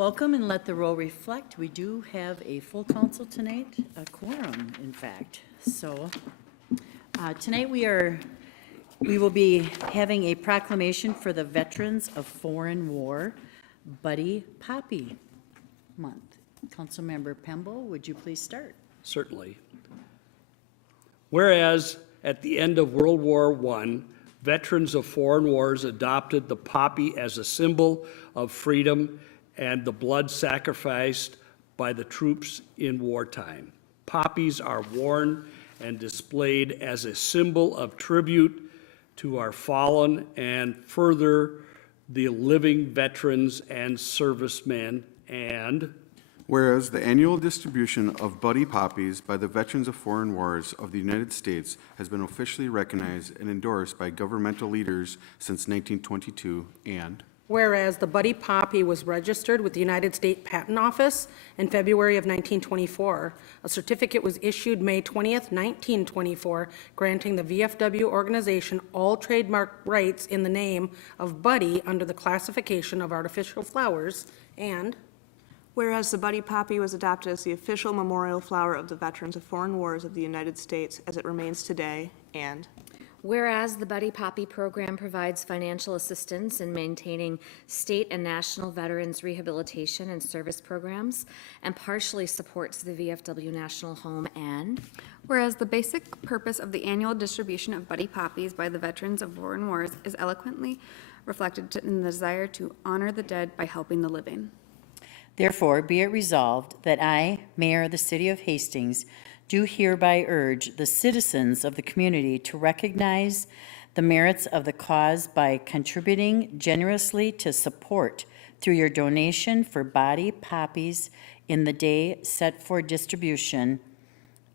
Welcome, and let the roll reflect. We do have a full council tonight, a quorum, in fact. So tonight we will be having a proclamation for the Veterans of Foreign War Buddy Poppy Month. Councilmember Pemble, would you please start? Certainly. Whereas at the end of World War I, veterans of foreign wars adopted the poppy as a symbol of freedom and the blood sacrificed by the troops in wartime. Poppies are worn and displayed as a symbol of tribute to our fallen and further the living veterans and servicemen. And whereas the annual distribution of Buddy Poppies by the Veterans of Foreign Wars of the United States has been officially recognized and endorsed by governmental leaders since 1922, and whereas the Buddy Poppy was registered with the United States Patent Office in February of 1924, a certificate was issued May 20th, 1924, granting the VFW organization all trademark rights in the name of Buddy under the classification of artificial flowers, and whereas the Buddy Poppy was adopted as the official memorial flower of the Veterans of Foreign Wars of the United States as it remains today, and whereas the Buddy Poppy program provides financial assistance in maintaining state and national veterans rehabilitation and service programs and partially supports the VFW National Home, and whereas the basic purpose of the annual distribution of Buddy Poppies by the Veterans of Foreign Wars is eloquently reflected in the desire to honor the dead by helping the living. Therefore, be it resolved that I, Mayor of the City of Hastings, do hereby urge the citizens of the community to recognize the merits of the cause by contributing generously to support through your donation for Buddy Poppies in the day set for distribution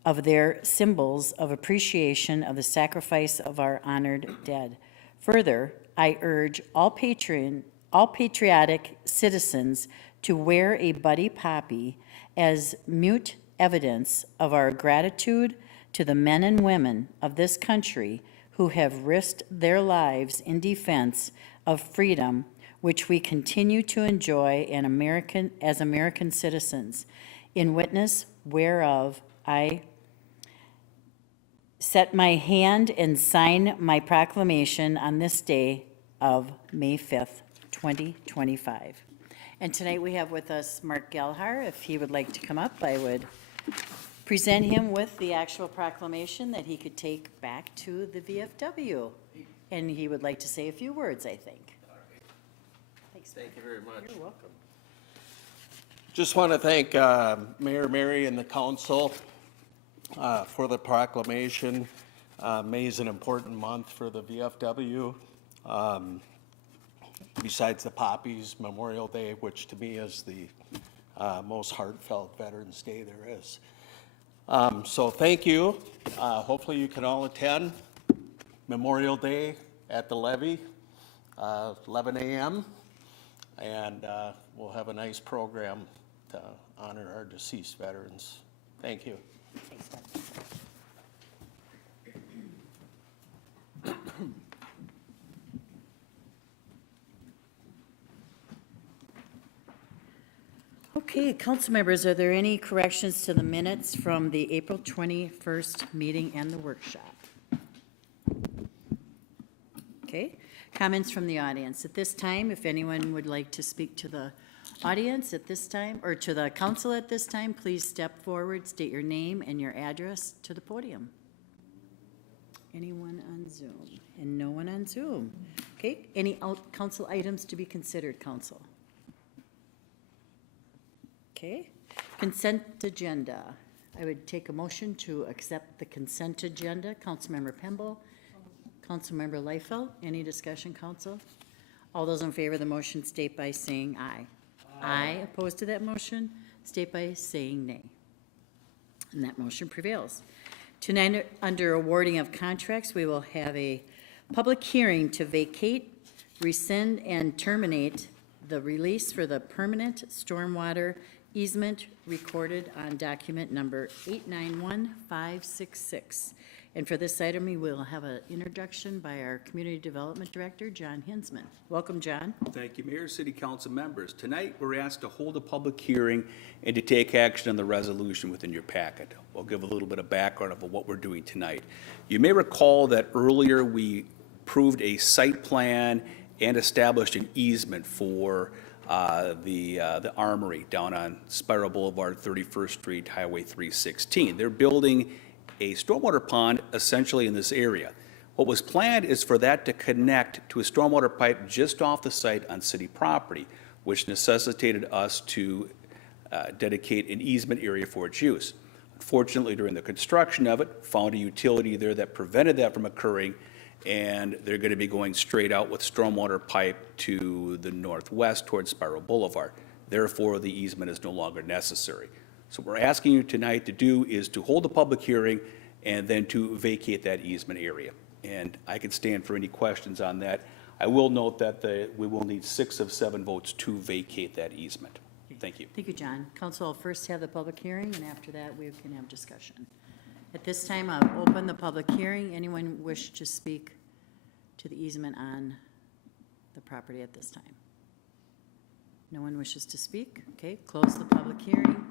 of their symbols of appreciation of the sacrifice of our honored dead. Further, I urge all patriotic citizens to wear a Buddy Poppy as mute evidence of our gratitude to the men and women of this country who have risked their lives in defense of freedom, which we continue to enjoy as American citizens. In witness whereof, I set my hand and sign my proclamation on this day of May 5th, 2025. And tonight we have with us Mark Gelhar. If he would like to come up, I would present him with the actual proclamation that he could take back to the VFW. And he would like to say a few words, I think. Thanks, Thank you very much. You're welcome. Just want to thank Mayor Mary and the council for the proclamation. May is an important month for the VFW. Besides the Poppies, Memorial Day, which to me is the most heartfelt Veterans Day there is. So thank you. Hopefully you can all attend Memorial Day at the levee, 11 a.m. And we'll have a nice program to honor our deceased veterans. Thank you. Thanks, Mark. Okay, council members, are there any corrections to the minutes from the April 21st meeting and the workshop? Okay, comments from the audience. At this time, if anyone would like to speak to the audience at this time, or to the council at this time, please step forward, state your name and your address to the podium. Anyone on Zoom? And no one on Zoom. Okay, any council items to be considered, council? Okay, consent agenda. I would take a motion to accept the consent agenda. Councilmember Pemble, Councilmember Liefeld, any discussion, council? All those in favor of the motion state by saying aye. Aye. Opposed to that motion, state by saying nay. And that motion prevails. Tonight, under awarding of contracts, we will have a public hearing to vacate, rescind, and terminate the release for the permanent stormwater easement recorded on document number 891566 And for this item, we will have an introduction by our Community Development Director, John Hinsman. Welcome, John. Thank you, Mayor, City Council members. Tonight, we're asked to hold a public hearing and to take action on the resolution within your packet. We'll give a little bit of background of what we're doing tonight. You may recall that earlier we approved a site plan and established an easement for the Armory down on Spiral Boulevard, 31st Street, Highway 316. They're building a stormwater pond essentially in this area. What was planned is for that to connect to a stormwater pipe just off the site on city property, which necessitated us to dedicate an easement area for its use. Unfortunately, during the construction of it, found a utility there that prevented that from occurring, and they're going to be going straight out with stormwater pipe to the northwest towards Spiral Boulevard. Therefore, the easement is no longer necessary. So what we're asking you tonight to do is to hold a public hearing and then to vacate that easement area. And I can stand for any questions on that. I will note that we will need 6 of 7 votes to vacate that easement. Thank you. Thank you, John. Council will first have the public hearing, and after that, we can have discussion. At this time, I'll open the public hearing. Anyone wish to speak to the easement on the property at this time? No one wishes to speak? Okay, close the public hearing.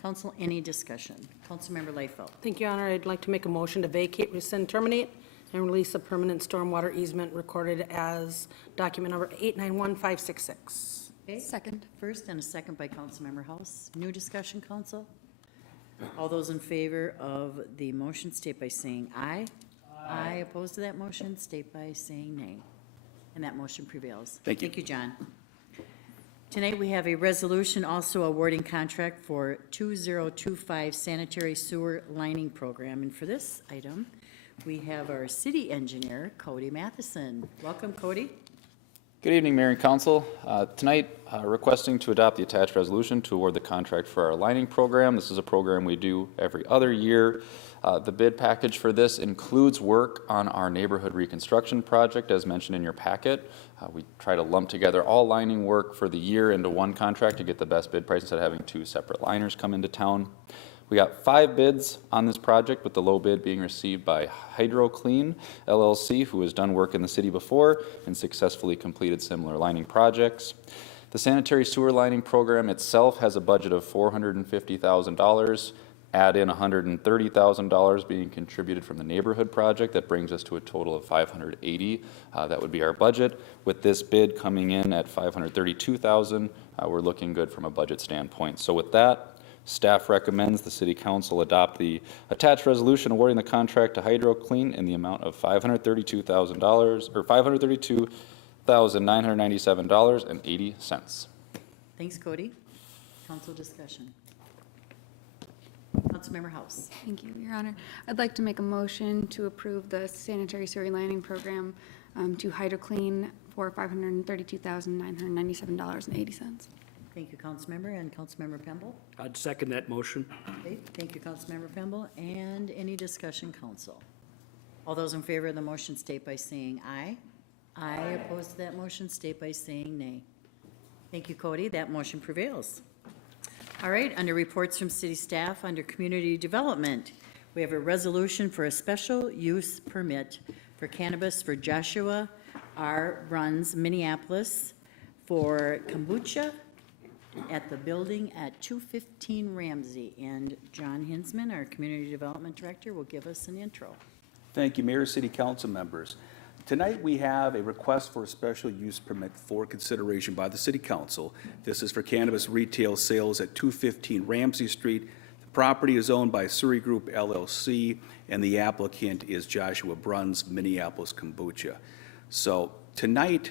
Council, any discussion? Councilmember Lightfoot. Thank you, Your Honor. I'd like to make a motion to vacate, rescind, terminate, and release a permanent stormwater easement recorded as document number 891566. Okay, Second. first and a second by Councilmember House. New discussion, Council? All those in favor of the motion state by saying aye. Aye. Opposed to that motion, state by saying nay. And that motion prevails. Thank you. Thank you, John. Tonight, we have a resolution also awarding contract for 2025 sanitary sewer lining program. And for this item, we have our city engineer, Cody Matheson. Welcome, Cody. Good evening, Mayor and Council. Tonight, requesting to adopt the attached resolution to award the contract for our lining program. This is a program we do every other year. The bid package for this includes work on our neighborhood reconstruction project, as mentioned in your packet. We try to lump together all lining work for the year into one contract to get the best bid price instead of having 2 separate liners come into town. We got 5 bids on this project, with the low bid being received by HydroClean LLC, who has done work in the city before and successfully completed similar lining projects. The sanitary sewer lining program itself has a budget of $450,000. Add in $130,000 being contributed from the neighborhood project. That brings us to a total of $580,000. That would be our budget. With this bid coming in at $532,000, we're looking good from a budget standpoint. So with that, staff recommends the City Council adopt the attached resolution awarding the contract to HydroClean in the amount of $532,000 or $532,997.80. Thanks, Cody. Council discussion. Councilmember House. Thank you, Your Honor. I'd like to make a motion to approve the sanitary sewer lining program to HydroClean for $532,997.80. Thank you, Councilmember, and Councilmember Pemble. I'd second that motion. Okay, thank you, Councilmember Pemble, and any discussion, Council? All those in favor of the motion state by saying aye. Aye. Opposed to that motion state by saying nay. Thank you, Cody. That motion prevails. All right, under reports from city staff, under community development, we have a resolution for a special use permit for cannabis for Joshua R. Bruns, Minneapolis, for Kombucha at the building at 215 Ramsey. And John Hinsman, our community development director, will give us an intro. Thank you, Mayor, City Council members. Tonight, we have a request for a special use permit for consideration by the City Council. This is for cannabis retail sales at 215 Ramsey Street. The property is owned by Surrey Group LLC, and the applicant is Joshua Bruns, Minneapolis Kombucha. So tonight,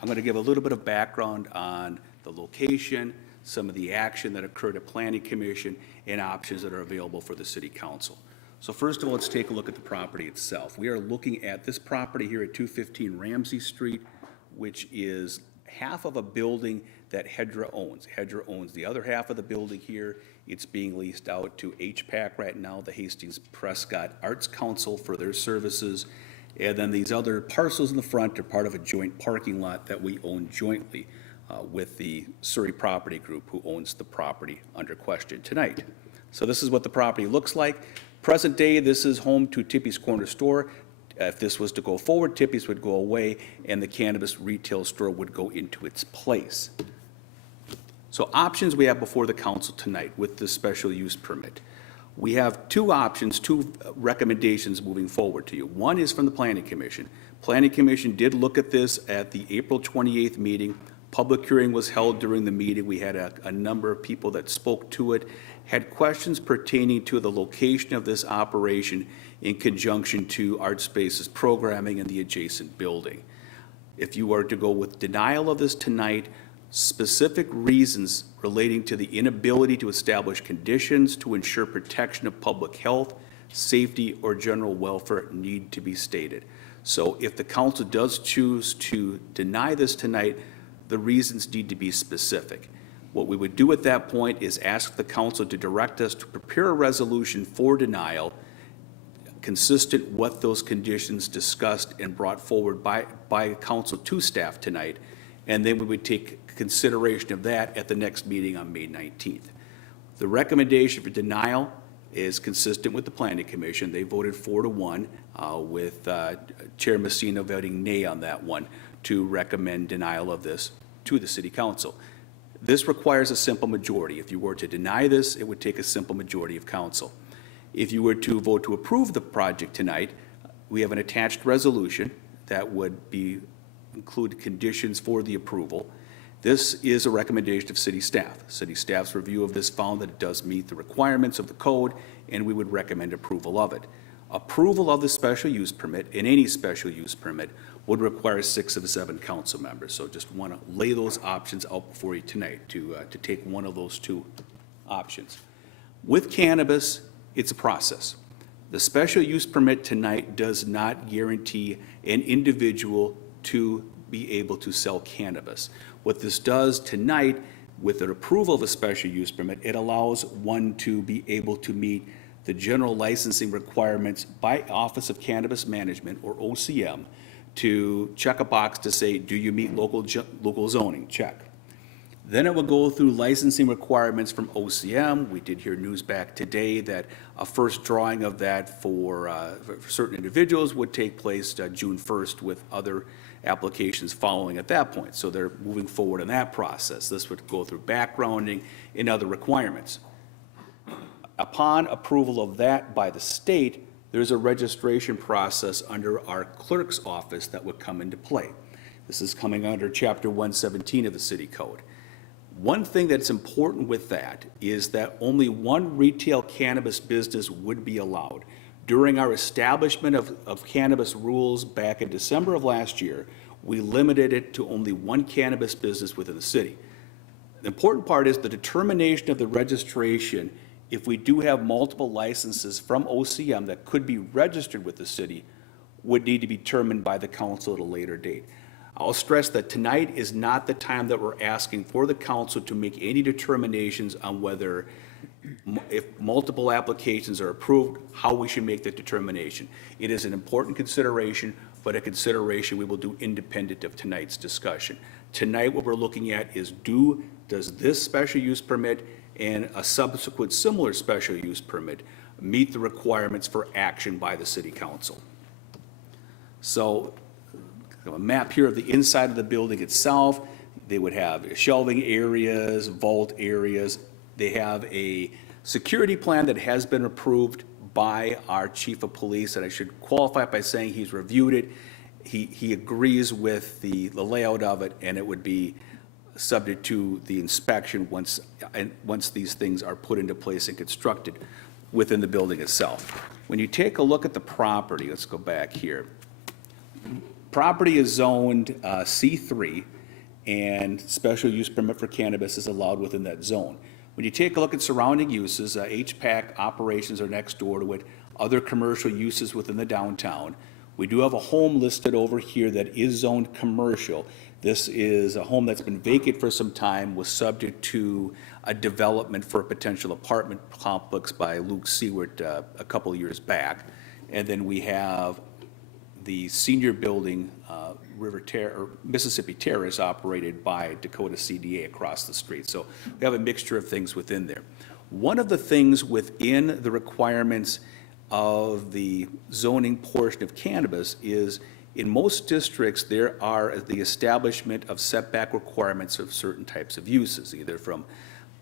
I'm going to give a little bit of background on the location, some of the action that occurred at Planning Commission, and options that are available for the City Council. So first of all, let's take a look at the property itself. We are looking at this property here at 215 Ramsey Street, which is half of a building that Hedra owns. Hedra owns the other half of the building here. It's being leased out to HPAC right now, the Hastings Prescott Arts Council, for their services. And then these other parcels in the front are part of a joint parking lot that we own jointly with the Surrey Property Group, who owns the property under question tonight. So this is what the property looks like. Present day, this is home to Tippy's Corner Store. If this was to go forward, Tippy's would go away, and the cannabis retail store would go into its place. So options we have before the council tonight with this special use permit. We have two options, two recommendations moving forward to you. One is from the Planning Commission. Planning Commission did look at this at the April 28th meeting. Public hearing was held during the meeting. We had a number of people that spoke to it, had questions pertaining to the location of this operation in conjunction to Art Spaces programming in the adjacent building. If you were to go with denial of this tonight, specific reasons relating to the inability to establish conditions to ensure protection of public health, safety, or general welfare need to be stated. So if the council does choose to deny this tonight, the reasons need to be specific. What we would do at that point is ask the council to direct us to prepare a resolution for denial consistent with those conditions discussed and brought forward by council to staff tonight, and then we would take consideration of that at the next meeting on May 19th. The recommendation for denial is consistent with the Planning Commission. They voted 4-1 with Chair Messina voting nay on that one to recommend denial of this to the City Council. This requires a simple majority. If you were to deny this, it would take a simple majority of council. If you were to vote to approve the project tonight, we have an attached resolution that would include conditions for the approval. This is a recommendation of city staff. City staff's review of this found that it does meet the requirements of the code, and we would recommend approval of it. Approval of the special use permit, and any special use permit, would require 6 of the 7 council members. So just want to lay those options out before you tonight to take one of those two options. With cannabis, it's a process. The special use permit tonight does not guarantee an individual to be able to sell cannabis. What this does tonight, with the approval of a special use permit, it allows one to be able to meet the general licensing requirements by Office of Cannabis Management, or OCM, to check a box to say, do you meet local zoning? Check. Then it will go through licensing requirements from OCM. We did hear news back today that a first drawing of that for certain individuals would take place June 1st, with other applications following at that point. So they're moving forward in that process. This would go through backgrounding and other requirements. Upon approval of that by the state, there's a registration process under our clerk's office that would come into play. This is coming under Chapter 117 of the City Code. One thing that's important with that is that only one retail cannabis business would be allowed. During our establishment of cannabis rules back in December of last year, we limited it to only one cannabis business within the city. The important part is the determination of the registration. If we do have multiple licenses from OCM that could be registered with the city, would need to be determined by the council at a later date. I'll stress that tonight is not the time that we're asking for the council to make any determinations on whether, if multiple applications are approved, how we should make that determination. It is an important consideration, but a consideration we will do independent of tonight's discussion. Tonight, what we're looking at is does this special use permit and a subsequent similar special use permit meet the requirements for action by the City Council? So, a map here of the inside of the building itself. They would have shelving areas, vault areas. They have a security plan that has been approved by our chief of police, and I should qualify it by saying he's reviewed it. He agrees with the layout of it, and it would be subject to the inspection once these things are put into place and constructed within the building itself. When you take a look at the property, let's go back here. Property is zoned C3, and special use permit for cannabis is allowed within that zone. When you take a look at surrounding uses, HPAC operations are next door to it, other commercial uses within the downtown. We do have a home listed over here that is zoned commercial. This is a home that's been vacant for some time, was subject to a development for a potential apartment complex by Luke Seward a couple of years back. And then we have the senior building, Mississippi Terrace, operated by Dakota CDA across the street. So we have a mixture of things within there. One of the things within the requirements of the zoning portion of cannabis is, in most districts, there are the establishment of setback requirements of certain types of uses, either from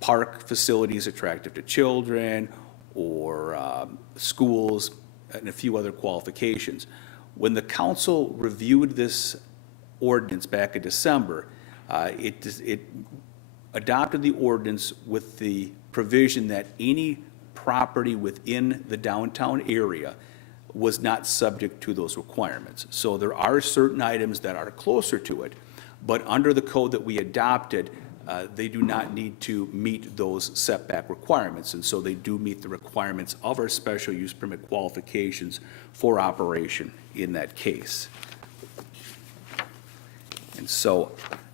park facilities attractive to children, or schools, and a few other qualifications. When the council reviewed this ordinance back in December, it adopted the ordinance with the provision that any property within the downtown area was not subject to those requirements. So there are certain items that are closer to it, but under the code that we adopted, they do not need to meet those setback requirements, and so they do meet the requirements of our special use permit qualifications for operation in that case. And so,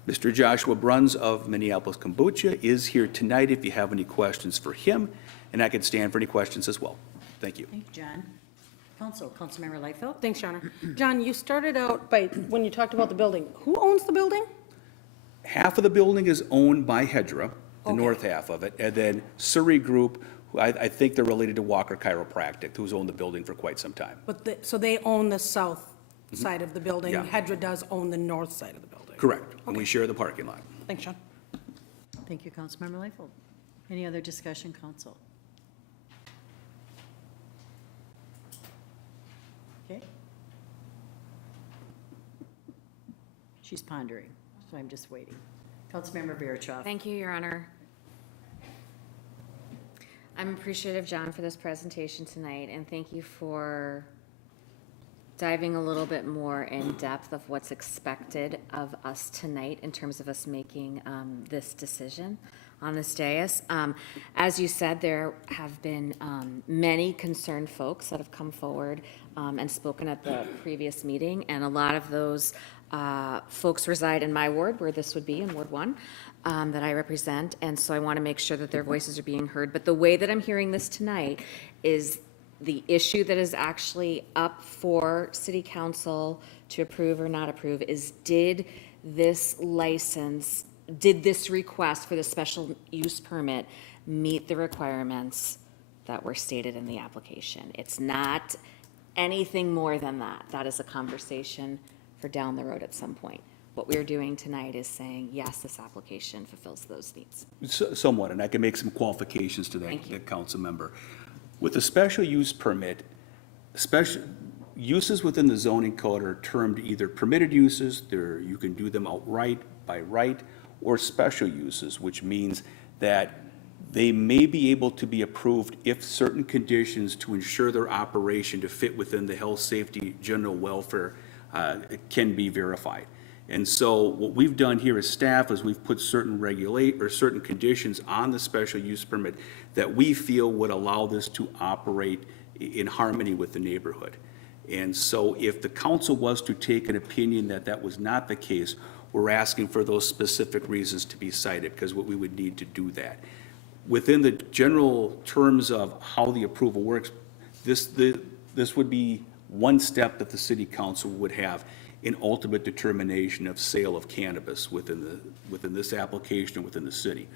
Mr. Joshua Bruns of Minneapolis Kombucha is here tonight if you have any questions for him, and I can stand for any questions as well. Thank you. Thank you, John. Councilmember Lightfoot? Thanks, John. John, you started out by, when you talked about the building, who owns the building? Half of the building is owned by Hedra, the Okay. north half of it, and then Surrey Group, who I think they're related to Walker Chiropractic, who's owned the building for quite some time. But so they own the south side of the building. Yeah. Hedra does own the north side of the building. Correct, and we share the parking lot. Thanks, John. Thank you, Councilmember Lightfoot. Any other discussion, council? Okay. She's pondering, so I'm just waiting. Councilmember Verichoff. Thank you, Your Honor. I'm appreciative, John, for this presentation tonight, and thank you for diving a little bit more in depth of what's expected of us tonight in terms of us making this decision on this dais. As you said, there have been many concerned folks that have come forward and spoken at the previous meeting, and a lot of those folks reside in my ward, where this would be, in Ward 1, that I represent, and so I want to make sure that their voices are being heard. But the way that I'm hearing this tonight is the issue that is actually up for City Council to approve or not approve is, did this request for the special use permit meet the requirements that were stated in the application? It's not anything more than that. That is a conversation for down the road at some point. What we're doing tonight is saying, yes, this application fulfills those needs. Somewhat, and I can make some qualifications to Thank you. that council member. With a special use permit, special uses within the zoning code are termed either permitted uses, you can do them outright by right, or special uses, which means that they may be able to be approved if certain conditions to ensure their operation to fit within the health, safety, general welfare can be verified. And so what we've done here as staff is we've put certain certain conditions on the special use permit that we feel would allow this to operate in harmony with the neighborhood. And so if the council was to take an opinion that that was not the case, we're asking for those specific reasons to be cited, because we would need to do that. Within the general terms of how the approval works, this would be one step that the city council would have in ultimate determination of sale of cannabis within this application and within the city.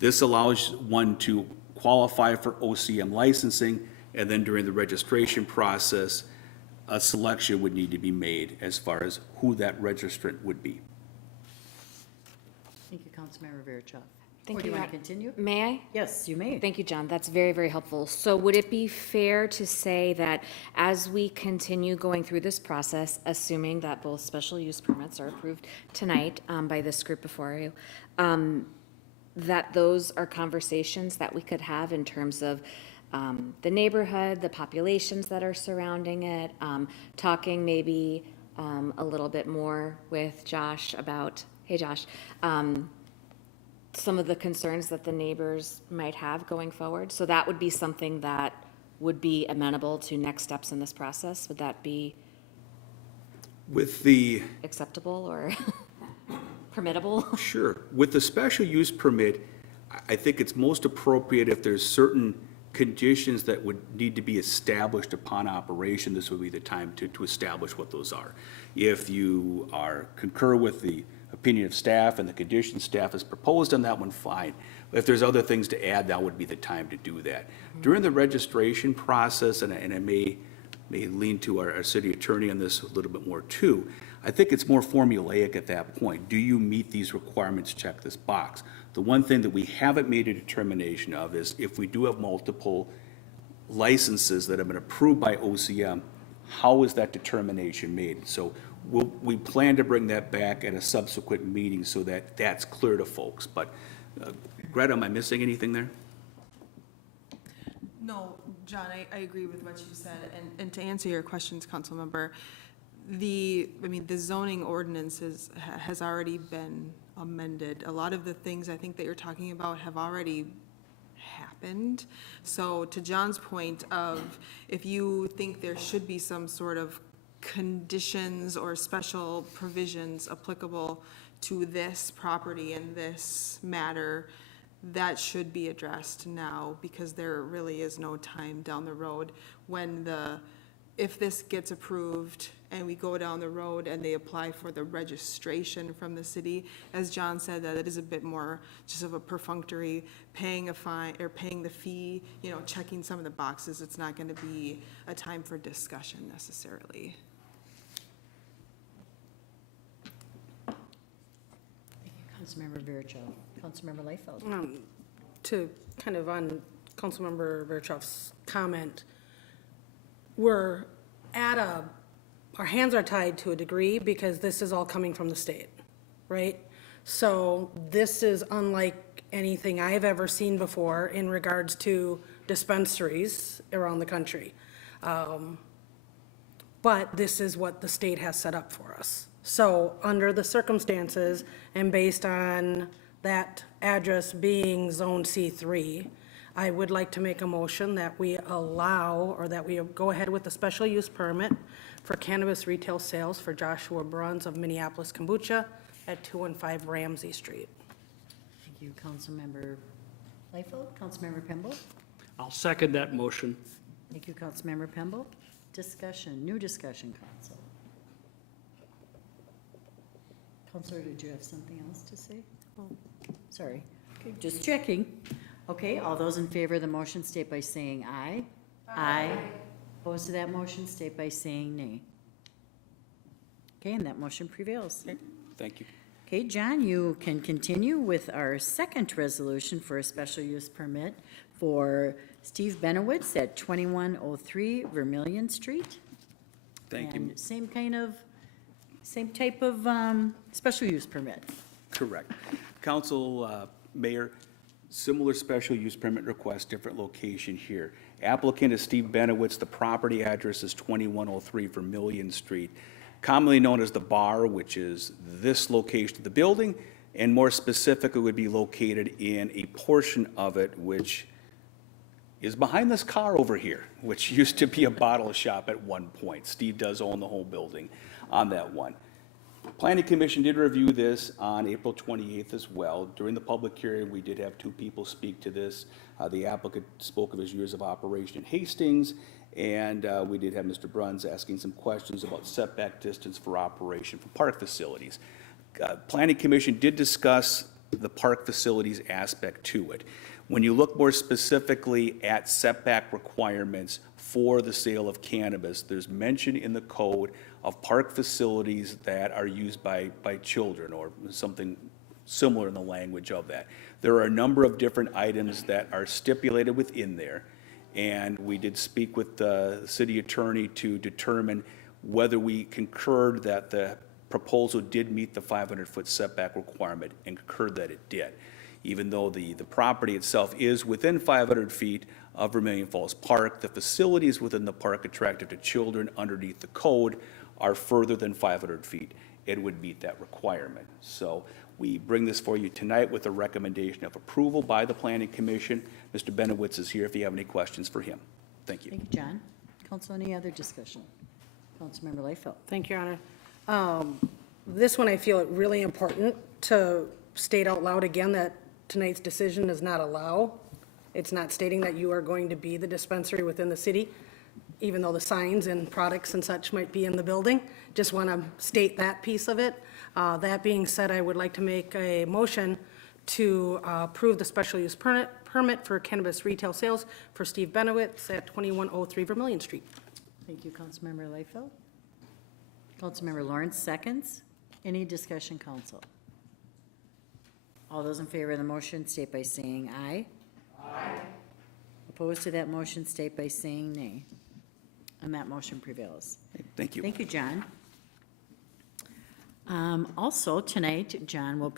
This allows one to qualify for OCM licensing, and then during the registration process, a selection would need to be made as far as who that registrant would be. Thank you, Councilmember Verichoff. Thank Or do you, you want to Madam- continue? May I? Yes, you may. Thank you, John. That's very, very helpful. So would it be fair to say that as we continue going through this process, assuming that both special use permits are approved tonight by this group before you, that those are conversations that we could have in terms of the neighborhood, the populations that are surrounding it, talking maybe a little bit more with Josh about, hey Josh, some of the concerns that the neighbors might have going forward. So that would be something that would be amenable to next steps in this process. Would that be With the acceptable or permittable? Sure. With the special use permit, I think it's most appropriate if there's certain conditions that would need to be established upon operation, this would be the time to establish what those are. If you concur with the opinion of staff and the conditions staff has proposed on that one, fine. If there's other things to add, that would be the time to do that. During the registration process, and I may lean to our city attorney on this a little bit more too, I think it's more formulaic at that point. Do you meet these requirements? Check this box. The one thing that we haven't made a determination of is if we do have multiple licenses that have been approved by OCM, how is that determination made? So we plan to bring that back at a subsequent meeting so that that's clear to folks. But Greta, am I missing anything there? No, John, I agree with what you said, and to answer your questions, Councilmember, the zoning ordinance has already been amended. A lot of the things I think that you're talking about have already happened. So to John's point of, if you think there should be some sort of conditions or special provisions applicable to this property and this matter, that should be addressed now, because there really is no time down the road when if this gets approved and we go down the road and they apply for the registration from the city, as John said, that it is a bit more just of a perfunctory paying a fine or paying the fee, checking some of the boxes. It's not going to be a time for discussion necessarily. Councilmember Virchow. Councilmember Leifeld. To kind of on Councilmember Virchow's comment, our hands are tied to a degree because this is all coming from the state, right? So this is unlike anything I've ever seen before in regards to dispensaries around the country. But this is what the state has set up for us. So under the circumstances and based on that address being Zone C3, I would like to make a motion that we allow, or that we go ahead with the special use permit for cannabis retail sales for Joshua Bruns of Minneapolis Kombucha at 215 Ramsey Street. Thank you, Councilmember Leifeld. Councilmember Pemble. I'll second that motion. Thank you, Councilmember Pemble. New discussion, Council. Counselor, did you have something else to say? Oh, sorry. Okay, just checking. Okay, all those in favor of the motion state by saying aye. Aye. Opposed to that motion state by saying nay. Okay, and that motion prevails. Okay, thank you. Okay, John, you can continue with our second resolution for a special use permit for Steve Benowitz at 2103 Vermillion Street. Thank you. And same type of special use permit. Correct. Council, Mayor, similar special use permit request, different location here. Applicant is Steve Benowitz. The property address is 2103 Vermillion Street, commonly known as the Bar, which is this location of the building, and more specifically would be located in a portion of it which is behind this car over here, which used to be a bottle shop at one point. Steve does own the whole building on that one. Planning Commission did review this on April 28th as well. During the public hearing, we did have two people speak to this. The applicant spoke of his years of operation in Hastings, and we did have Mr. Bruns asking some questions about setback distance for operation for park facilities. Planning Commission did discuss the park facilities aspect to it. When you look more specifically at setback requirements for the sale of cannabis, there's mention in the code of park facilities that are used by children or something similar in the language of that. There are a number of different items that are stipulated within there, and we did speak with the city attorney to determine whether we concurred that the proposal did meet the 500-foot setback requirement, and concurred that it did. Even though the property itself is within 500 feet of Vermillion Falls Park, the facilities within the park attractive to children underneath the code are further than 500 feet. It would meet that requirement. So we bring this for you tonight with a recommendation of approval by the Planning Commission. Mr. Benowitz is here if you have any questions for him. Thank you. Thank you, John. Council, any other discussion? Councilmember Leifeld. Thank you, Your Honor. This one, I feel it really important to state out loud again that tonight's decision does not allow. It's not stating that you are going to be the dispensary within the city, even though the signs and products and such might be in the building. Just want to state that piece of it. That being said, I would like to make a motion to approve the special use permit for cannabis retail sales for Steve Benowitz at 2103 Vermillion Street. Thank you, Councilmember Liefeld. Councilmember Lawrence seconds. Any discussion, council? All those in favor of the motion state by saying aye. Aye. Opposed to that motion state by saying nay. And that motion prevails. Thank you. Thank you, John. Also, tonight, John will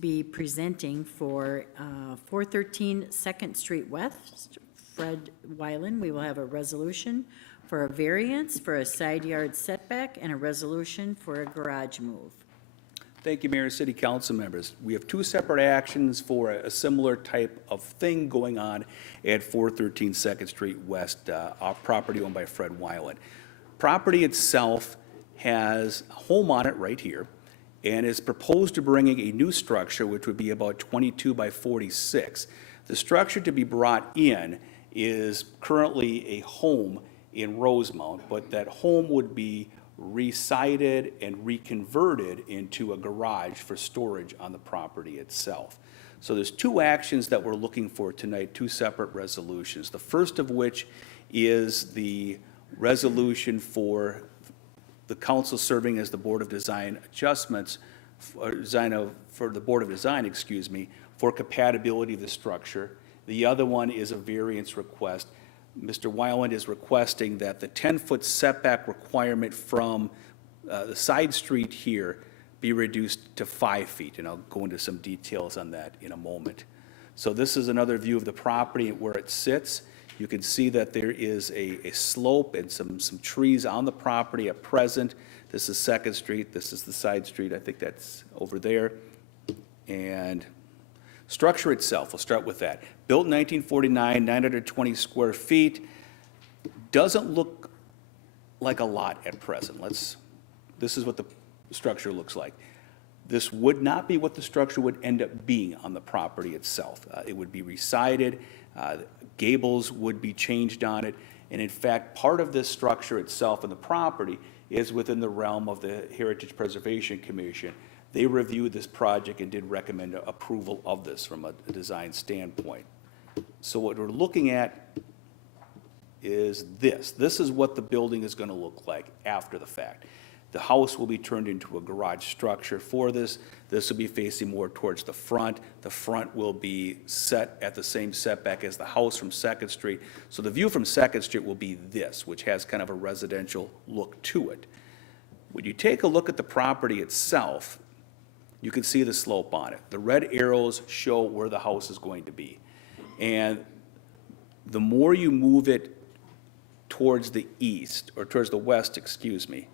be presenting for 413 2nd Street West, Fred Weiland. We will have a resolution for a variance for a side yard setback and a resolution for a garage move. Thank you, Mayor, City Council members. We have two separate actions for a similar type of thing going on at 413 2nd Street West, our property owned by Fred Weiland. Property itself has a home on it right here and is proposed to bringing a new structure, which would be about 22 by 46. The structure to be brought in is currently a home in Rosemount, but that home would be re-sided and reconverted into a garage for storage on the property itself. So there's two actions that we're looking for tonight, two separate resolutions. The first of which is the resolution for the council serving as the Board of Design Adjustments, for the Board of Design, excuse me, for compatibility of the structure. The other one is a variance request. Mr. Weiland is requesting that the 10-foot setback requirement from the side street here be reduced to 5 feet, and I'll go into some details on that in a moment. So this is another view of the property where it sits. You can see that there is a slope and some trees on the property at present. This is 2nd Street, this is the side street, I think that's over there. And structure itself, we'll start with that. Built in 1949, 920 square feet. Doesn't look like a lot at present. This is what the structure looks like. This would not be what the structure would end up being on the property itself. It would be resided, gables would be changed on it, and in fact, part of this structure itself and the property is within the realm of the Heritage Preservation Commission. They reviewed this project and did recommend approval of this from a design standpoint. So what we're looking at is this. This is what the building is going to look like after the fact. The house will be turned into a garage structure for this. This will be facing more towards the front. The front will be set at the same setback as the house from 2nd Street. So the view from 2nd Street will be this, which has kind of a residential look to it. When you take a look at the property itself, you can see the slope on it. The red arrows show where the house is going to be. And the more you move it towards the east, or towards the west, excuse me,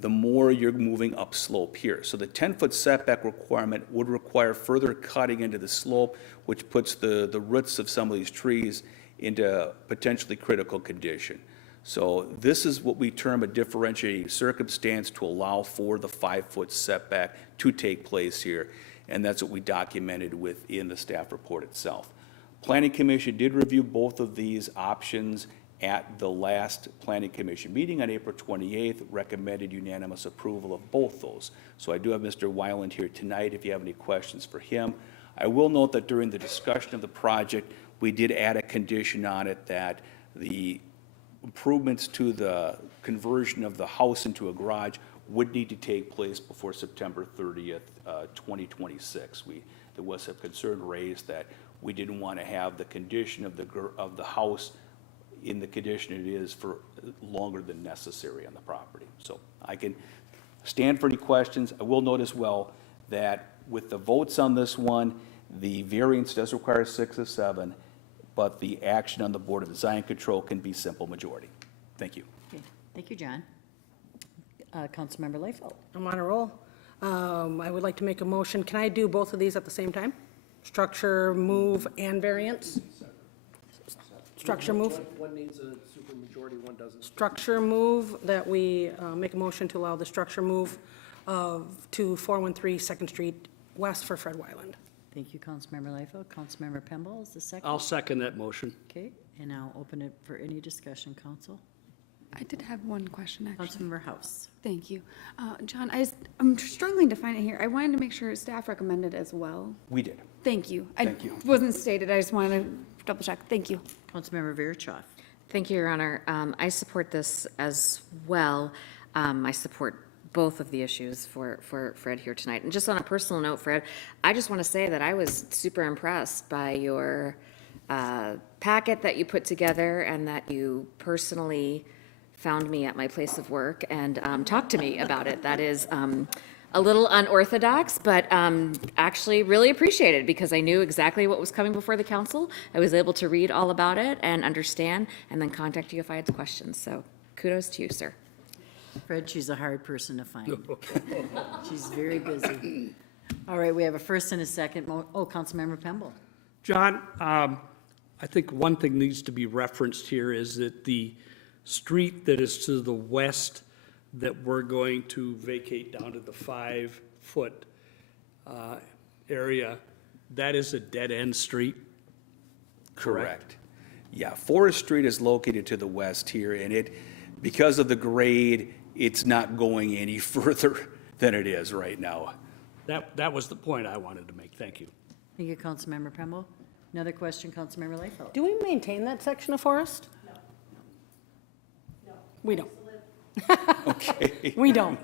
the more you're moving upslope here. So the 10-foot setback requirement would require further cutting into the slope, which puts the roots of some of these trees into potentially critical condition. So this is what we term a differentiating circumstance to allow for the 5-foot setback to take place here, and that's what we documented within the staff report itself. Planning Commission did review both of these options at the last Planning Commission meeting on April 28th, recommended unanimous approval of both those. So I do have Mr. Weiland here tonight if you have any questions for him. I will note that during the discussion of the project, we did add a condition on it that the improvements to the conversion of the house into a garage would need to take place before September 30th, 2026. There was a concern raised that we didn't want to have the condition of the house in the condition it is for longer than necessary on the property. So I can stand for any questions. I will note as well that with the votes on this one, the variance does require 6 of 7, but the action on the Board of Design Control can be simple majority. Thank you. Okay. Thank you, John. Councilmember Liefeld. I'm on a roll. I would like to make a motion. Can I do both of these at the same time? Structure, move, and variance? Structure move? One needs a supermajority, one doesn't. Structure move, that we make a motion to allow the structure move to 413 2nd Street West for Fred Weiland. Thank you, Councilmember Liefeld. Councilmember Pemble is the second. I'll second that motion. Okay, and I'll open it for any discussion, council. I did have one question, actually. Councilmember House. Thank you. John, I'm struggling to find it here. I wanted to make sure staff recommended as well. We did. Thank you. Thank you. Wasn't stated. I just wanted to double check. Thank you. Councilmember Verichoff. Thank you, Your Honor. I support this as well. I support both of the issues for Fred here tonight. And just on a personal note, Fred, I just want to say that I was super impressed by your packet that you put together and that you personally found me at my place of work and talked to me about it. That is a little unorthodox, but actually really appreciated because I knew exactly what was coming before the council. I was able to read all about it and understand and then contact you if I had questions. So kudos to you, sir. Fred, she's a hard person to find. She's very busy. All right, we have a first and a second. Councilmember Pemble. John, I think one thing needs to be referenced here is that the street that is to the west that we're going to vacate down to the 5-foot area, that is a dead-end street? Correct. Yeah, Forest Street is located to the west here, and because of the grade, it's not going any further than it is right now. That was the point I wanted to make. Thank you. Thank you, Councilmember Pemble. Another question, Councilmember Lightfoot. Do we maintain that section of forest? No. We don't. Okay. We don't.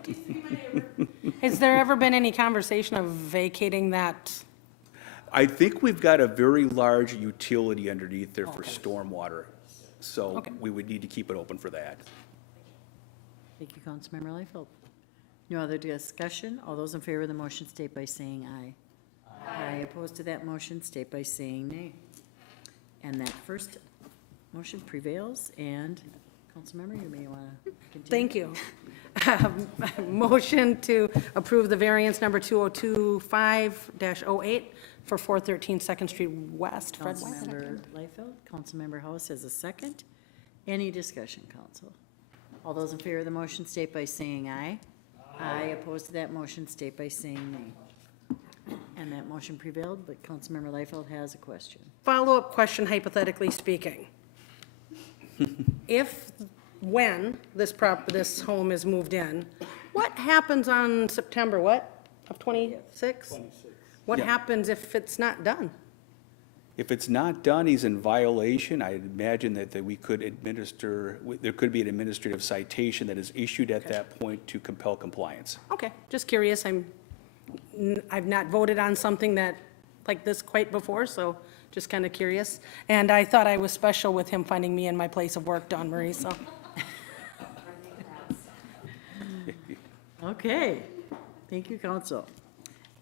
Has there ever been any conversation of vacating that? I think we've got a very large utility underneath there for stormwater, so Okay. we would need to keep it open for that. Thank you, Councilmember Lightfoot. No other discussion? All those in favor of the motion state by saying aye. Aye. Opposed to that motion state by saying nay. And that first motion prevails, and Councilmember, you may want to continue. Thank you. Motion to approve the variance number 2025-08 for 413 Second Street West. Fred Weiland. Councilmember Lightfoot, Councilmember House has a second. Any discussion, council? All those in favor of the motion state by saying aye. Aye. Opposed to that motion state by saying nay. And that motion prevailed, but Councilmember Lightfoot has a question. Follow-up question, hypothetically speaking. When this home is moved in, what happens on September, of 26? What Yeah. happens if it's not done? If it's not done, he's in violation. I imagine that we could there could be an administrative citation that is issued at that point to compel compliance. Okay, just curious. I've not voted on something like this quite before, so just kind of curious. And I thought I was special with him finding me in my place of work, Dawn Marie, so. Okay, thank you, council.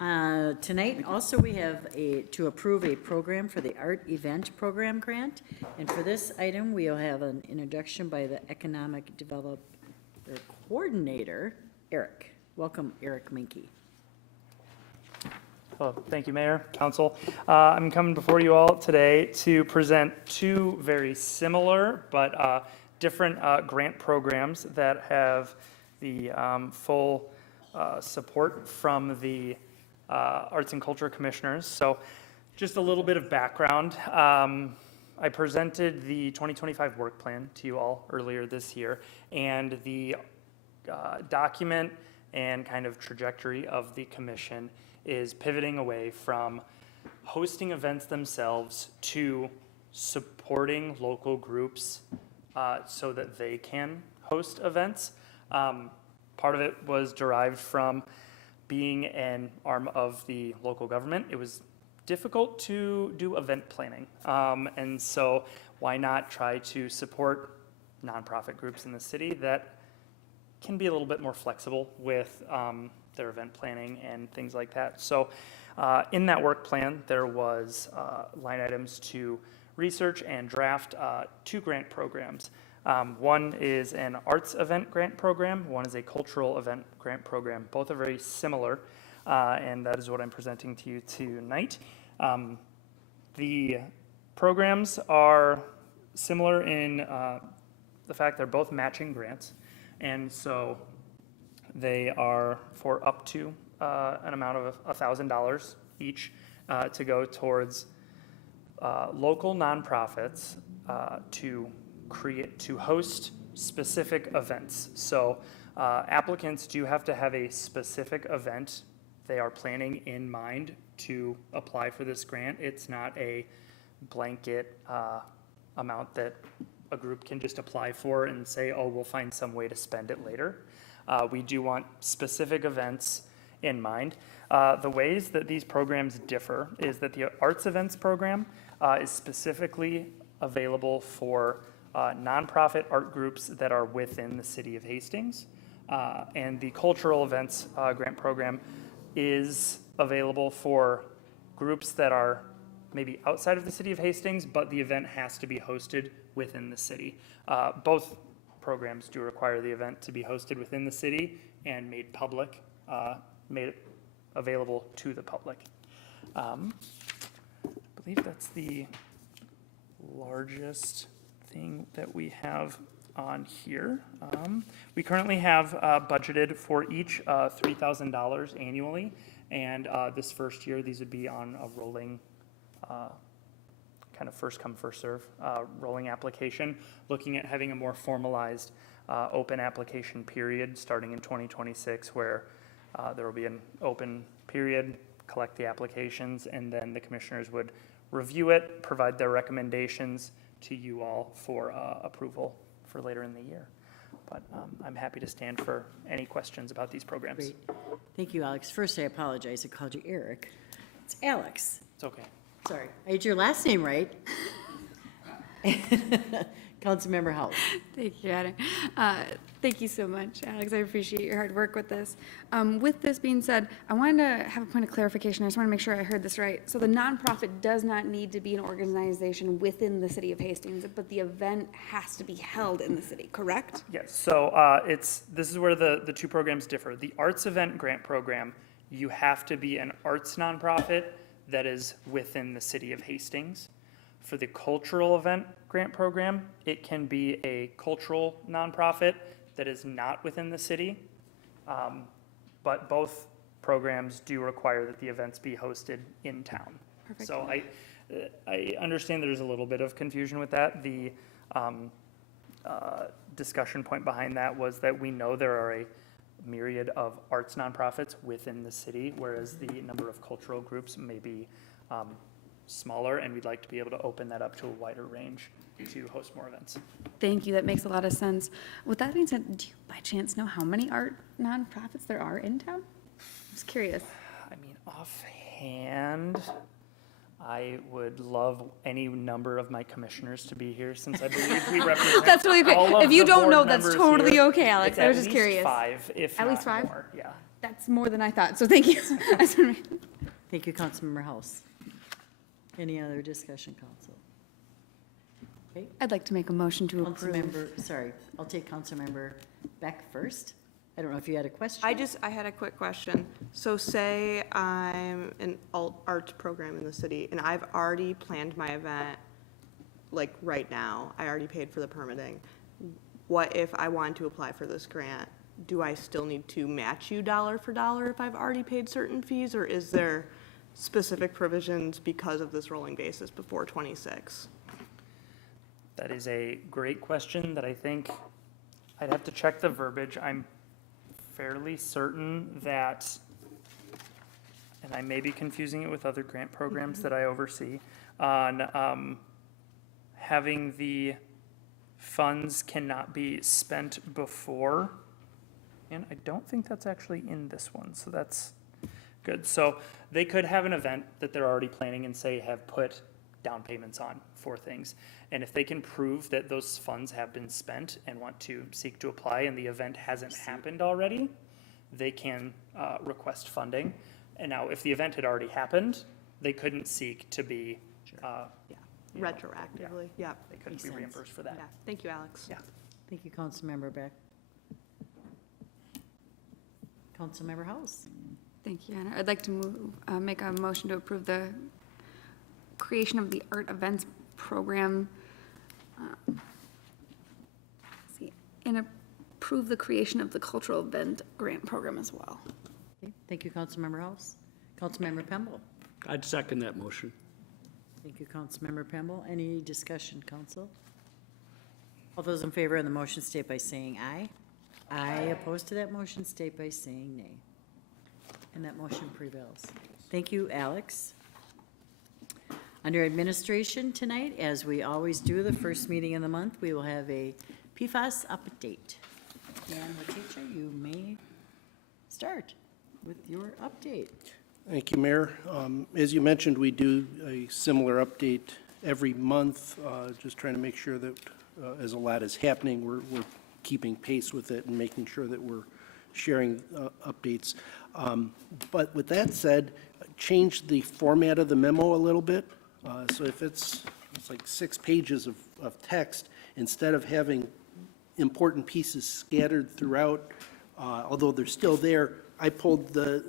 Tonight, also, we have to approve a program for the Art Event Program Grant. And for this item, we'll have an introduction by the Economic Development Coordinator, Eric. Welcome, Eric Minke. Well, thank you, Mayor, Council. I'm coming before you all today to present two very similar but different grant programs that have the full support from the Arts and Culture Commissioners. So just a little bit of background. I presented the 2025 work plan to you all earlier this year, and the document and kind of trajectory of the commission is pivoting away from hosting events themselves to supporting local groups so that they can host events. Part of it was derived from being an arm of the local government. It was difficult to do event planning. And so why not try to support nonprofit groups in the city that can be a little bit more flexible with their event planning and things like that. So in that work plan, there was line items to research and draft two grant programs. One is an arts event grant program, one is a cultural event grant program. Both are very similar, and that is what I'm presenting to you tonight. The programs are similar in the fact they're both matching grants, and so they are for up to an amount of $1,000 each to go towards local nonprofits to host specific events. So applicants do have to have a specific event they are planning in mind to apply for this grant. It's not a blanket amount that a group can just apply for and say, oh, we'll find some way to spend it later. We do want specific events in mind. The ways that these programs differ is that the Arts Events Program is specifically available for nonprofit art groups that are within the city of Hastings. And the Cultural Events Grant Program is available for groups that are maybe outside of the city of Hastings, but the event has to be hosted within the city. Both programs do require the event to be hosted within the city and made public, made available to the public. I believe that's the largest thing that we have on here. We currently have budgeted for each $3,000 annually, and this first year, these would be on a rolling kind of first come, first serve rolling application, looking at having a more formalized open application period starting in 2026, where there will be an open period, collect the applications, and then the commissioners would review it, provide their recommendations to you all for approval for later in the year. But I'm happy to stand for any questions about these programs. Great. Thank you, Alex. First, I apologize. I called you Eric. It's Alex. It's okay. Sorry. I had your last name right. Councilmember House. Thank you, Adam. Thank you so much, Alex. I appreciate your hard work with this. With this being said, I wanted to have a point of clarification. I just want to make sure I heard this right. So the nonprofit does not need to be an organization within the city of Hastings, but the event has to be held in the city, correct? Yes, so this is where the two programs differ. The Arts Event Grant Program, you have to be an arts nonprofit that is within the city of Hastings. For the Cultural Event Grant Program, it can be a cultural nonprofit that is not within the city. But both programs do require that the events be hosted in town. Perfect. So I understand there's a little bit of confusion with that. The discussion point behind that was that we know there are a myriad of arts nonprofits within the city, whereas the number of cultural groups may be smaller, and we'd like to be able to open that up to a wider range to host more events. Thank you. That makes a lot of sense. With that being said, do you by chance know how many art nonprofits there are in town? I'm just curious. I mean, offhand, I would love any number of my commissioners to be here, since I believe we represent That's really great. all of If you the don't board know, that's members totally here. okay, Alex. It's I was at just least curious. 5, if At not least 5? more. Yeah. That's more than I thought, so thank you. Thank you, Councilmember House. Any other discussion, council? Okay, I'd like to make a motion to approve. I'll take Councilmember Beck first. I don't know if you had a question. I had a quick question. So say I'm an alt arts program in the city and I've already planned my event, like right now, I already paid for the permitting. What if I want to apply for this grant? Do I still need to match you dollar for dollar if I've already paid certain fees, or is there specific provisions because of this rolling basis before 26? That is a great question that I think I'd have to check the verbiage. I'm fairly certain that, and I may be confusing it with other grant programs that I oversee, on having the funds cannot be spent before, and I don't think that's actually in this one, so that's good. So they could have an event that they're already planning and say have put down payments on for things. And if they can prove that those funds have been spent and want to seek to apply and the event hasn't happened already, they can request funding. And now if the event had already happened, they couldn't seek to be, Retroactively, yeah. they couldn't Makes be sense. reimbursed for that. Yeah, thank you, Alex. Yeah. Thank you, Councilmember Beck. Councilmember House. Thank you, Anna. I'd like to make a motion to approve the creation of the art events program. And approve the creation of the cultural event grant program as well. Okay, thank you, Councilmember House. Councilmember Pemble. I'd second that motion. Thank you, Councilmember Pemble. Any discussion, council? All those in favor of the motion state by saying aye. Aye. Opposed to that motion state by saying nay. And that motion prevails. Thank you, Alex. Under administration tonight, as we always do, the first meeting of the month, we will have a PFAS update. And Letitia, you may start with your update. Thank you, Mayor. As you mentioned, we do a similar update every month, just trying to make sure that as a lot is happening, we're keeping pace with it and making sure that we're sharing updates. But with that said, change the format of the memo a little bit. So if it's like 6 pages of text, instead of having important pieces scattered throughout, although they're still there, I pulled the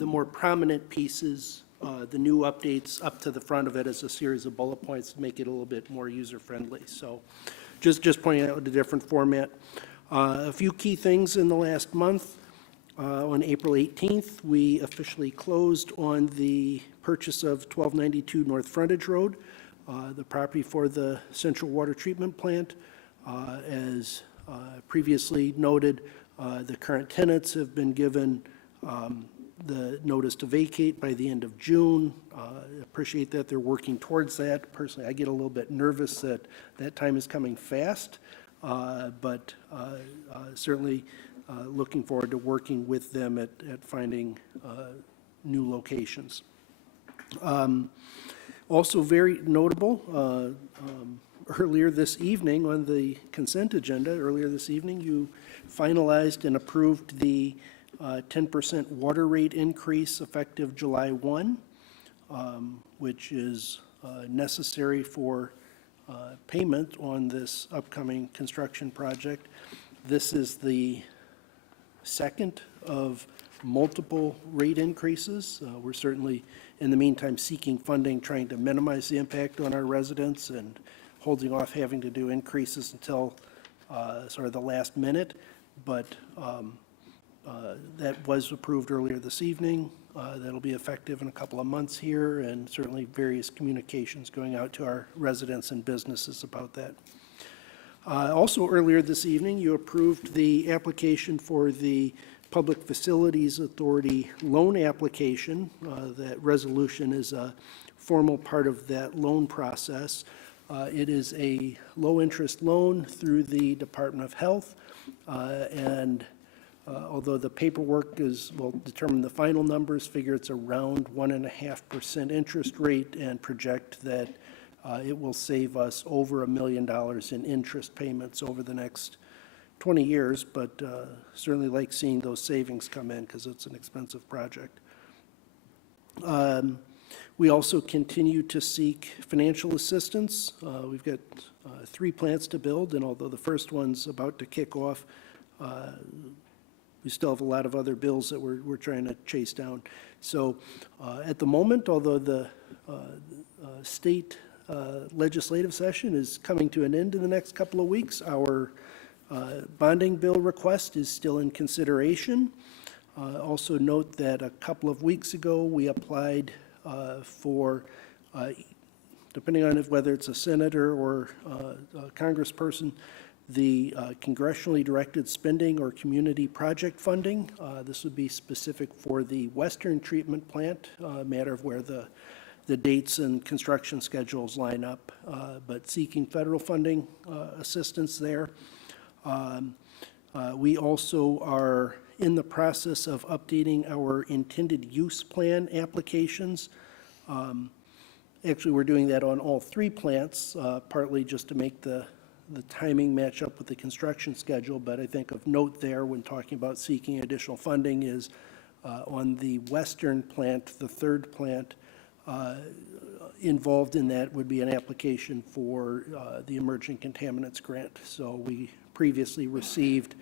more prominent pieces, the new updates up to the front of it as a series of bullet points to make it a little bit more user-friendly. So just pointing out the different format. A few key things in the last month. On April 18th, we officially closed on the purchase of 1292 North Frontage Road, the property for the central water treatment plant. As previously noted, the current tenants have been given the notice to vacate by the end of June. Appreciate that they're working towards that. Personally, I get a little bit nervous that that time is coming fast, but certainly looking forward to working with them at finding new locations. Also very notable, earlier this evening on the consent agenda, you finalized and approved the 10% water rate increase effective July 1, which is necessary for payment on this upcoming construction project. This is the second of multiple rate increases. We're certainly, in the meantime, seeking funding, trying to minimize the impact on our residents and holding off having to do increases until sort of the last minute. But that was approved earlier this evening. That'll be effective in a couple of months here, and certainly various communications going out to our residents and businesses about that. Also earlier this evening, you approved the application for the Public Facilities Authority loan application. That resolution is a formal part of that loan process. It is a low-interest loan through the Department of Health, and although the paperwork will determine the final numbers, figure it's around 1.5% interest rate, and project that it will save us over $1 million in interest payments over the next 20 years, but certainly like seeing those savings come in because it's an expensive project. We also continue to seek financial assistance. We've got 3 plants to build, and although the first one's about to kick off, we still have a lot of other bills that we're trying to chase down. So at the moment, although the state legislative session is coming to an end in the next couple of weeks, our bonding bill request is still in consideration. Also note that a couple of weeks ago, we applied for, depending on whether it's a senator or a congressperson, the congressionally directed spending or community project funding. This would be specific for the Western treatment plant, a matter of where the dates and construction schedules line up, but seeking federal funding assistance there. We also are in the process of updating our intended use plan applications. Actually, we're doing that on all 3 plants, partly just to make the timing match up with the construction schedule, but I think of note there when talking about seeking additional funding is on the Western plant, the 3rd plant, involved in that would be an application for the emerging contaminants grant. So we previously received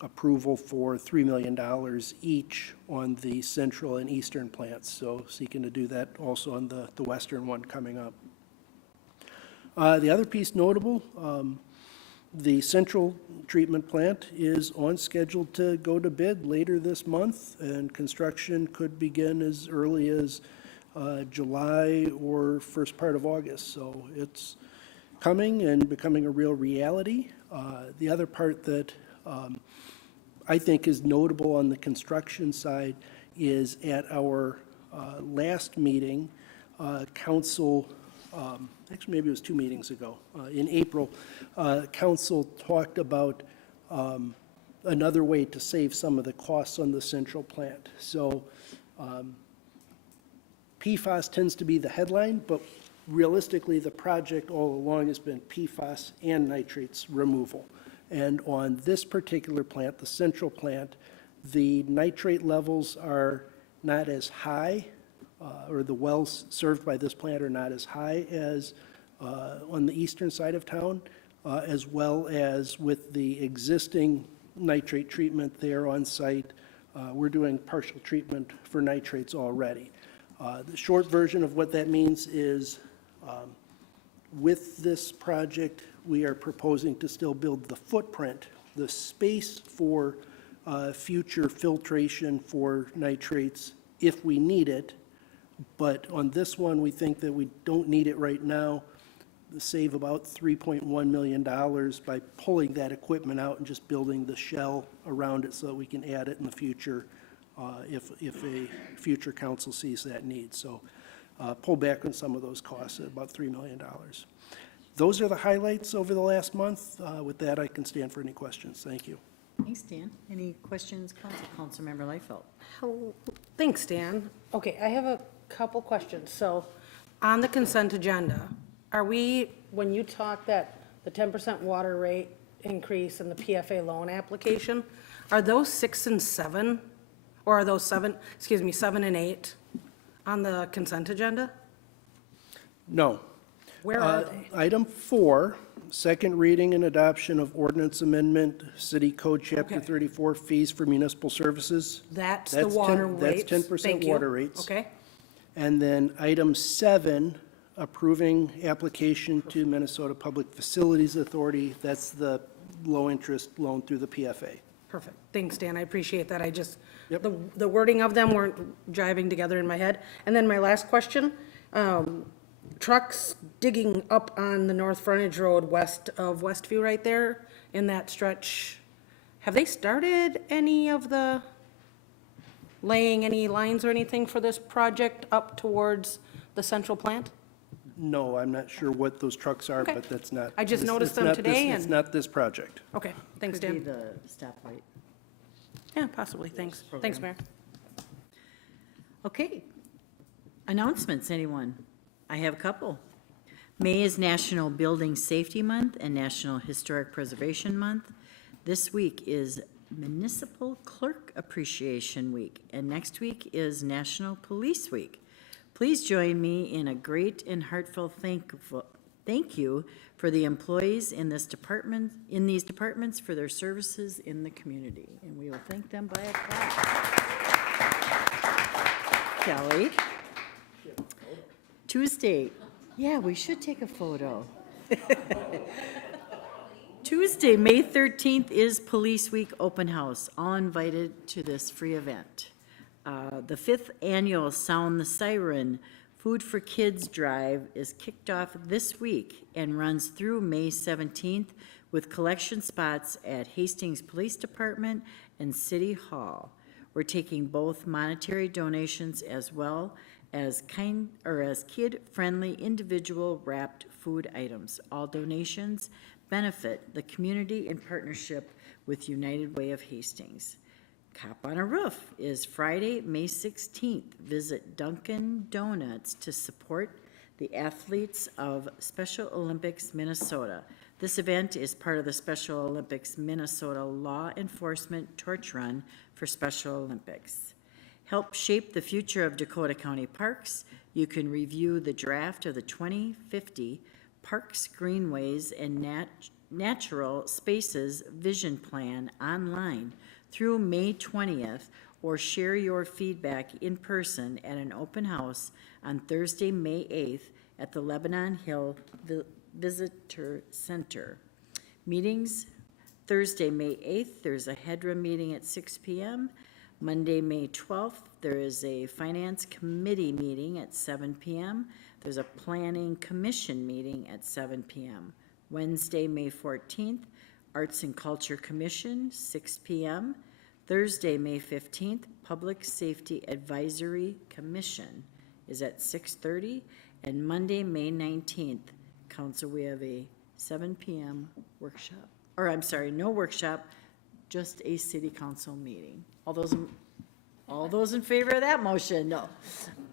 approval for $3 million each on the central and eastern plants, so seeking to do that also on the western one coming up. The other piece notable, the central treatment plant is on schedule to go to bid later this month, and construction could begin as early as July or first part of August. So it's coming and becoming a real reality. The other part that I think is notable on the construction side is at our last meeting, council, actually maybe it was 2 meetings ago, in April, council talked about another way to save some of the costs on the central plant. So PFAS tends to be the headline, but realistically, the project all along has been PFAS and nitrates removal. And on this particular plant, the central plant, the nitrate levels are not as high, or the wells served by this plant are not as high as on the eastern side of town, as well as with the existing nitrate treatment there on site. We're doing partial treatment for nitrates already. The short version of what that means is with this project, we are proposing to still build the footprint, the space for future filtration for nitrates if we need it. But on this one, we think that we don't need it right now. Save about $3.1 million by pulling that equipment out and just building the shell around it so that we can add it in the future if a future council sees that need. So pull back on some of those costs at about $3 million. Those are the highlights over the last month. With that, I can stand for any questions. Thank you. Thanks, Dan. Any questions, Councilmember Leifeld? Thanks, Dan. Okay, I have a couple questions. So on the consent agenda, are we, when you talk that the 10% water rate increase in the PFA loan application, are those 6 and 7? Or are those 7 and 8 on the consent agenda? No. Where are they? Item 4, second reading and adoption of ordinance amendment, City Code Chapter Okay. 34, fees for municipal services. That's the water rates. That's 10% Thank you. water rates. Okay, And then item 7, approving application to Minnesota Public Facilities Authority. That's the low-interest loan through the PFA. perfect. Thanks, Dan. I appreciate that. I just, Yep. the wording of them weren't jiving together in my head. And then my last question, trucks digging up on the North Frontage Road west of Westview right there in that stretch, have they started any of the, laying any lines or anything for this project up towards the central plant? No, I'm not sure what those trucks are, Okay. but that's not. I just it's noticed them not this- today It's and- not this project. Okay, thanks, Could be Dan. the stoplight. Yeah, possibly. Thanks. Thanks, Mayor. Okay. Announcements, anyone? I have a couple. May is National Building Safety Month and National Historic Preservation Month. This week is Municipal Clerk Appreciation Week, and next week is National Police Week. Please join me in a great and heartfelt thank you for the employees in these departments for their services in the community, and we will thank them by a clap. Kelly? Tuesday, yeah, we should take a photo. Tuesday, May 13th is Police Week Open House. All invited to this free event. The 5th annual Sound the Siren Food for Kids Drive is kicked off this week and runs through May 17th with collection spots at Hastings Police Department and City Hall. We're taking both monetary donations as well as kid-friendly individual wrapped food items. All donations benefit the community in partnership with United Way of Hastings. Cop on a Roof is Friday, May 16th. Visit Dunkin' Donuts to support the athletes of Special Olympics Minnesota. This event is part of the Special Olympics Minnesota Law Enforcement Torch Run for Special Olympics. Help shape the future of Dakota County Parks. You can review the draft of the 2050 Parks, Greenways, and Natural Spaces Vision Plan online through May 20th, or share your feedback in person at an open house on Thursday, May 8th at the Lebanon Hill Visitor Center. Meetings, Thursday, May 8th, there's a HEDRA meeting at 6 p.m. Monday, May 12th, there is a Finance Committee meeting at 7 p.m. there's a planning commission meeting at 7 PM. Wednesday, May 14th, Arts and Culture Commission, 6 PM. Thursday, May 15th, Public Safety Advisory Commission is at 6:30. And Monday, May 19th, council, we have a 7 PM workshop, or I'm sorry, no workshop, just a city council meeting. All those in favor of that motion? No.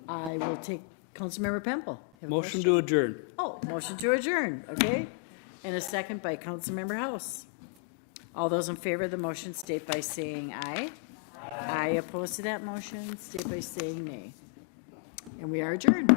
I will take Councilmember Pemble. You have a Motion question? to adjourn. Oh, motion to adjourn, okay. And a second by Councilmember House. All those in favor of the motion state by saying aye. Aye opposed to that motion, state by saying nay. And we are adjourned.